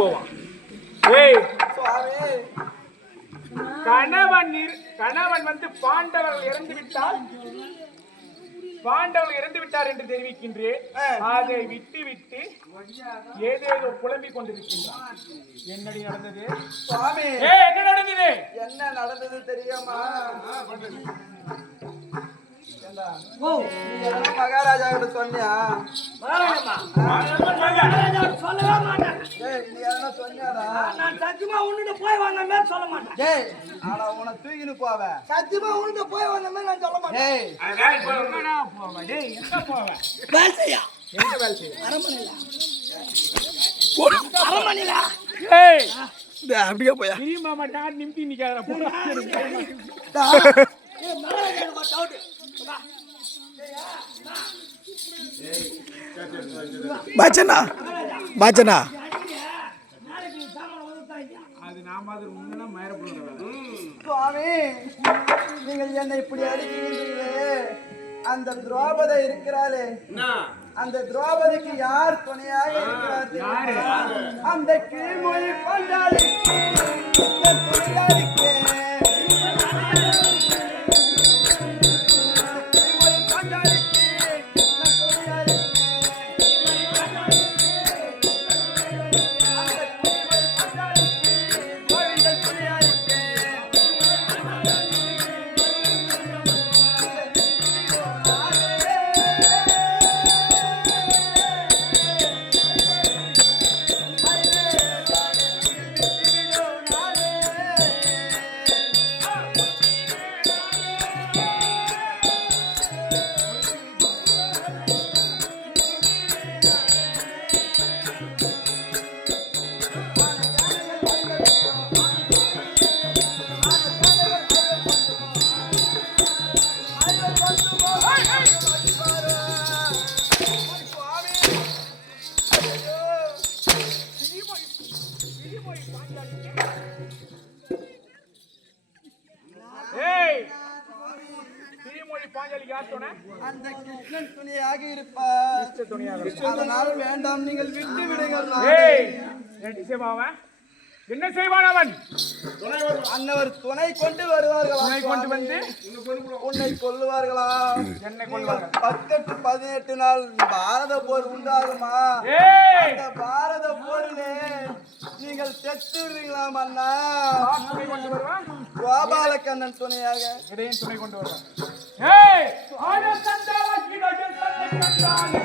போவான். ஏய் கணவன் கணவன் வந்து பாண்டவர்கள் இறந்து விட்டால்? பாண்டவர்கள் இறந்து விட்டார் என்று தெரிவிக்கின்றேன். அதை விட்டு விட்டு ஏதேதோ புலம்பிக் கொண்டிருக்கின்றான் என்னடி நடந்தது? சுவாமி. என்ன நடந்தது? என்ன நடந்தது தெரியுமா? மகாராஜா கிட்ட சொன்னியா சொல்லவே மாட்டேன் சொன்னியாடா நான் சத்தியமா உன்னிட்ட போய் வந்த மாதிரி சொல்ல மாட்டேன் டேய் ஆனா உன தூக்கின்னு போவ சத்தியமா உன்னிட்ட போய் வந்த மாதிரி நான் சொல்ல மாட்டேன் டேய் எங்கடா போவ? டேய், எங்க போவ? வேலை செய்யா எங்க வேலை செய்ய? அரமனையில அரமனையில ஏய், அப்படியே போயா நிக்காதடா, போடா. பாச்சனா பாச்சனா நீங்கள் என்னை இப்படி அடிக்கிறீர்களே. அந்த துரோபதை இருக்கிறாளே. அந்த திரௌபதிக்கு யார் துணையாக இருக்கிறார்? அந்த கீழ்மொழி கொண்டாடி துணையாளிக்கு அந்த கிருஷ்ணன் துணியாக இருப்பார். அதனால் வேண்டாம் நீங்கள் விட்டு விடுங்கள் என்ன செய்வான் அவன்? அன்னவர் துணை கொண்டு வருவார்களா? துணை கொண்டு வந்து உன்னை கொல்லுவார்களா? என்னை கொள்வார்கள் பக்கத்து பதினெட்டு நாள் பாரத போர் உண்டாகுமா? அந்த பாரத போரிலே நீங்கள் துணை கொண்டு வருவான்? கோபாலக்கண்ணன் துணையாக. இடையன் துணை கொண்டு வருவான். ஏய்! ஆன சந்தால சந்தால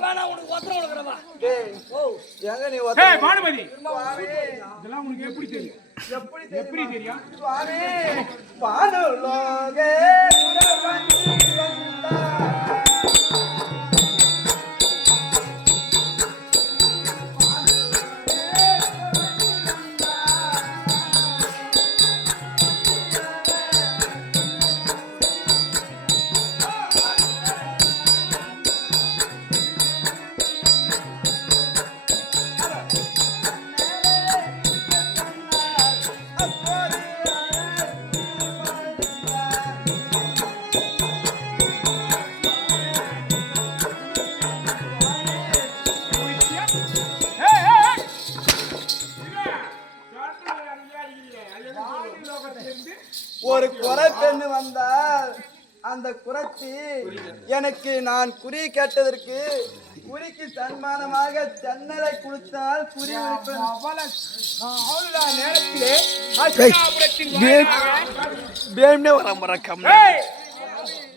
வேணா உனக்கு ஒத்தரம் கொடுக்குறவா? டேய், ஓ. எங்க நீ ஏய் ஒத்த பானுமதி சுவாமி இதெல்லாம் உனக்கு எப்படி தெரியும்? எப்படி எப்படி தெரியுமா? தெரியும் சுவாமி பானுலோகே குரவந்தி வந்தா. ஒரு குறை பெண்ணு வந்தால் அந்த குறைச்சி எனக்கு நான் குறி கேட்டதற்கு குறிக்கு சன்மானமாக ஜன்னலை கொடுத்தால் குறி நேரத்திலே அஸ்தினாபுரத்தின் வாயிலாக பேம்னே வர மறக்கம் ஏய்,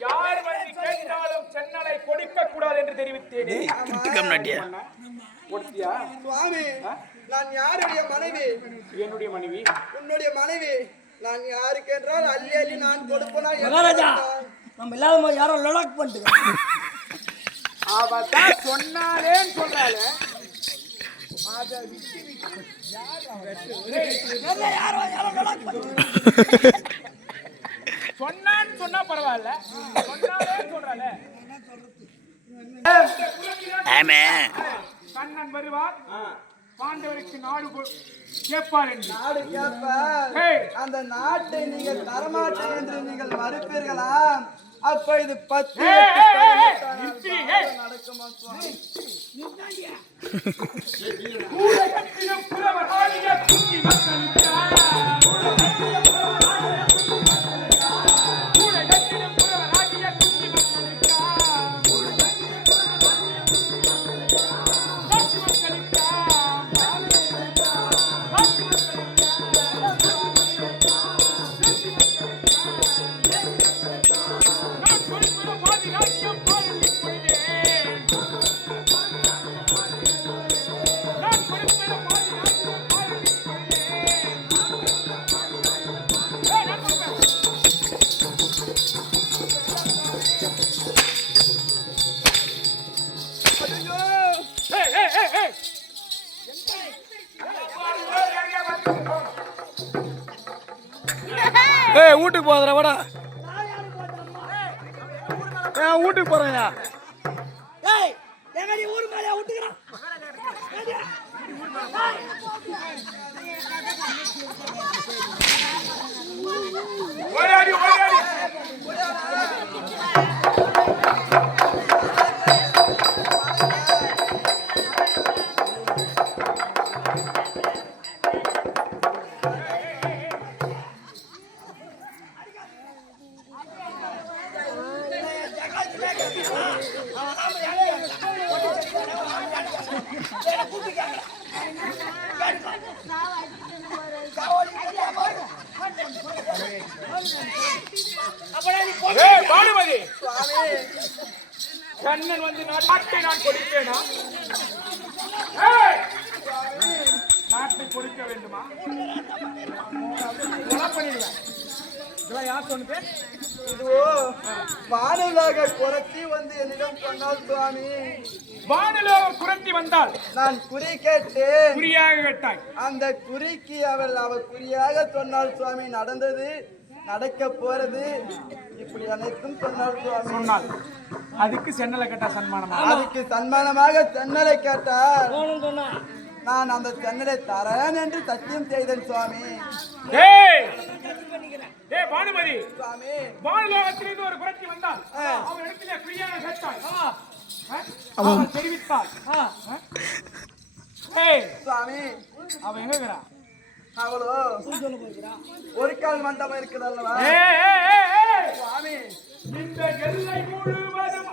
யார் வந்து கேட்டாலும் சென்னலை கொடுக்க கூடாது என்று தெரிவித்தேனே. சுவாமி நான் யாருடைய மனைவி? என்னுடைய மனைவி. உன்னுடைய மனைவி. நான் யாருக்கு என்றால் அள்ளி அள்ளி நான் கொடுப்பனா மகாராஜா நம்ம இல்லாத யாரோ லொலாக் பண்ணிட்டு அவ தான் சொன்னாலேன்னு சொல்றாளே யாரோ யாரோ லொலாக் பண்ணிட்டு சொன்னான்னு சொன்னா பரவாயில்ல. சொன்னாலேன்னு சொல்றாளே ஆமே. கண்ணன் வருவார். பாண்டவருக்கு நாடு கேட்பார் என்று. நாடு கேட்ப. ஏய், அந்த நாட்டை நீங்கள் தரமாட்டேன் என்று நீங்கள் மறுப்பீர்களா? அப்ப இது பத்து எட்டு வீட்டுக்கு போதுற வாடா. ஏன் வீட்டுக்கு போறேன்யா ஏய் எங்க நீ ஊர் மேலே விட்டுக்கிறான் ஓடாடி ஓடாடி ஏய் பானுமதி. கண்ணன் வந்து நாட்டை நான் கொடுப்பேனா? நாட்டை கொடுக்க வேண்டுமா? பண்ணிடுவேன் இதெல்லாம் யார் சொன்னது? இதுவோ வானுலாக குறைச்சி வந்து என்னிடம் சொன்னால் சுவாமி. குரத்தி வந்தால் நான் குறி கேட்டேன். குறியாக கேட்டாய். அந்த குறிக்கு அவள் அவ குறியாக சொன்னாள் சுவாமி நடந்தது நடக்க போறது. இப்படி அனைத்தும் சொன்னாள் சுவாமி. சொன்னால். அதுக்கு சென்னலை கட்டா சன்மானமா? அதுக்கு சன்மானமாக தென்னலை கேட்டார். சொன்னா நான் அந்த தென்னலை தரேன் என்று சத்தியம் செய்தேன் சுவாமி. ஏய்! பானுமதி. சுவாமி. வானலோகத்திலிருந்து ஒரு புரட்சி வந்தான் அவன் இடத்துல பிரியான கேட்டான் அவன் தெரிவித்தான் ஏய் சுவாமி. அவன் எங்கிறான் அவளோ ஒரு கால் மண்டபம் இருக்குதல்லவா? சுவாமி. இந்த எல்லை முழுவதும்